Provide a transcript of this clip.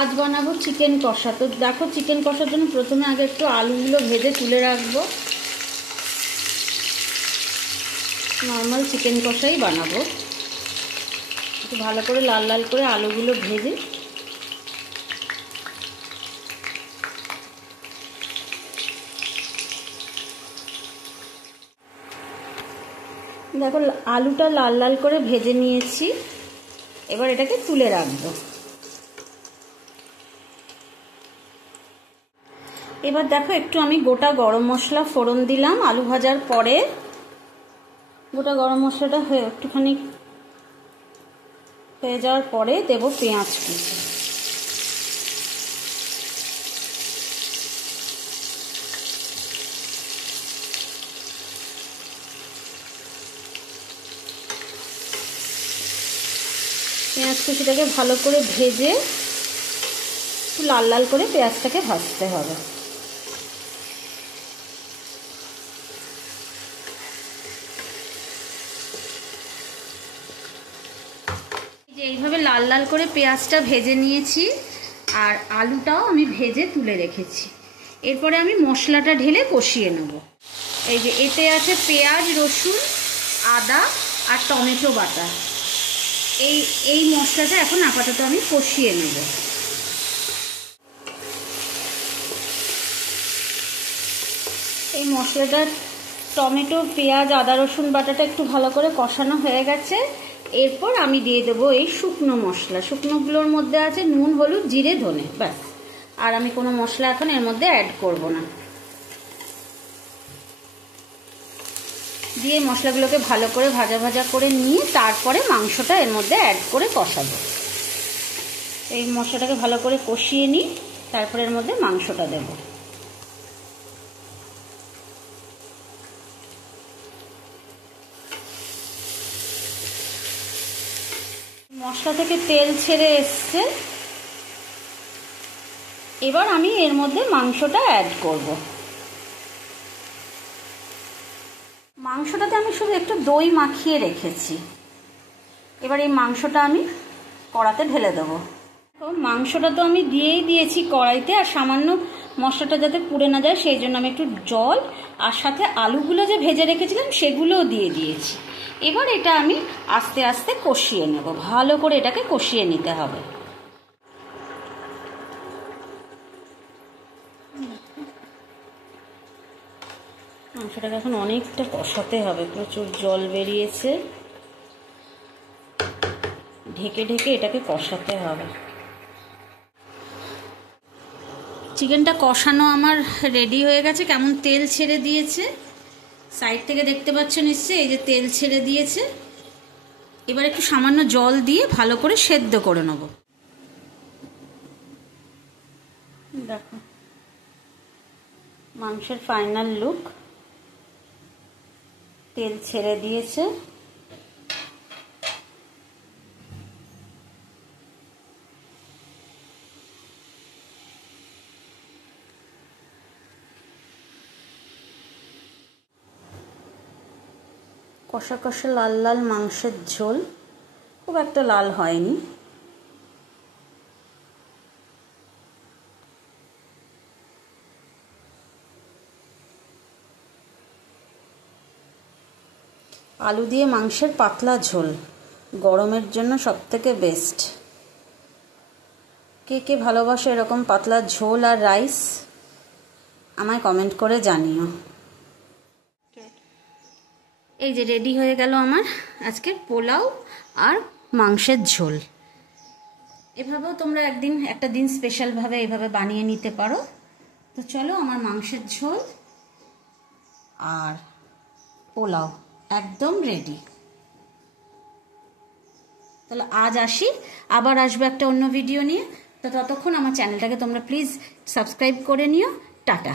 আজ বানাবো চিকেন কষা। তো দেখো, চিকেন কষার জন্য প্রথমে আগে একটু আলুগুলো ভেজে তুলে রাখবো। নর্মাল চিকেন কষাই বানাবো, একটু ভালো করে লাল লাল করে আলুগুলো ভেজে দেখো, আলুটা লাল লাল করে ভেজে নিয়েছি। এবার এটাকে তুলে রাখবো। এবার দেখো, একটু আমি গোটা গরম মশলা ফোড়ন দিলাম আলু ভাজার পরে। গোটা গরম মশলাটা একটুখানি হয়ে যাওয়ার পরে দেবো পেঁয়াজ কুচি। পেঁয়াজ কুচিটাকে ভালো করে ভেজে একটু লাল লাল করে পেঁয়াজটাকে ভাজতে হবে। এইভাবে লাল লাল করে পেঁয়াজটা ভেজে নিয়েছি, আর আলুটাও আমি ভেজে তুলে রেখেছি। এরপরে আমি মশলাটা ঢেলে কষিয়ে নেব। এই যে এতে আছে পেঁয়াজ, রসুন, আদা আর টমেটো বাটা। এই মশলাটা এখন আপাতত আমি কষিয়ে নেব। এই মশলাটা টমেটো, পেঁয়াজ, আদা, রসুন বাটাটা একটু ভালো করে কষানো হয়ে গেছে। এরপর আমি দিয়ে দেবো এই শুকনো মশলা। শুকনোগুলোর মধ্যে আছে নুন, হলুদ, জিরে, ধনে, ব্যাস। আর আমি কোনো মশলা এখন এর মধ্যে অ্যাড করব না। দিয়ে মশলাগুলোকে ভালো করে ভাজা ভাজা করে নিয়ে তারপরে মাংসটা এর মধ্যে অ্যাড করে কষাবো। এই মশলাটাকে ভালো করে কষিয়ে নিই, তারপরে এর মধ্যে মাংসটা দেব। মশলা থেকে তেল ছেড়ে এসছে। এবার আমি এর মধ্যে মাংসটা অ্যাড করব। মাংসটাতে আমি শুধু একটু দই মাখিয়ে রেখেছি। এবার এই মাংসটা আমি কড়াতে ঢেলে দেবো। তো মাংসটা তো আমি দিয়েই দিয়েছি কড়াইতে, আর সামান্য মশলাটা যাতে পুড়ে না যায় সেই জন্য আমি একটু জল আর সাথে আলুগুলো যে ভেজে রেখেছিলাম সেগুলোও দিয়ে দিয়েছি। এবার এটা আমি আস্তে আস্তে কষিয়ে নেব। ভালো করে এটাকে কষিয়ে নিতে হবে। মাংসটাকে এখন অনেকটা কষাতে হবে, প্রচুর জল বেরিয়েছে। ঢেকে ঢেকে এটাকে কষাতে হবে। চিকেনটা কষানো আমার রেডি হয়ে গেছে। কেমন তেল ছেড়ে দিয়েছে সাইড থেকে দেখতে পাচ্ছ নিশ্চয়ই, এই যে তেল ছেড়ে দিয়েছে। এবার একটু সামান্য জল দিয়ে ভালো করে সেদ্ধ করে নেব। দেখো মাংসের ফাইনাল লুক। তেল ছেড়ে দিয়েছে। কষা কষা লাল লাল মাংসের ঝোল, খুব একটা লাল হয়নি। আলু দিয়ে মাংসের পাতলা ঝোল গরমের জন্য সবথেকে বেস্ট। কে কে ভালোবাসে এরকম পাতলা ঝোল আর রাইস, আমায় কমেন্ট করে জানিও। এই যে রেডি হয়ে গেল আমার আজকের পোলাও আর মাংসের ঝোল। এভাবেও তোমরা একটা দিন স্পেশালভাবে এভাবে বানিয়ে নিতে পারো। তো চলো, আমার মাংসের ঝোল আর পোলাও একদম রেডি। তাহলে আজ আসি, আবার আসবো একটা অন্য ভিডিও নিয়ে। তো ততক্ষণ আমার চ্যানেলটাকে তোমরা প্লিজ সাবস্ক্রাইব করে নিও। টাটা।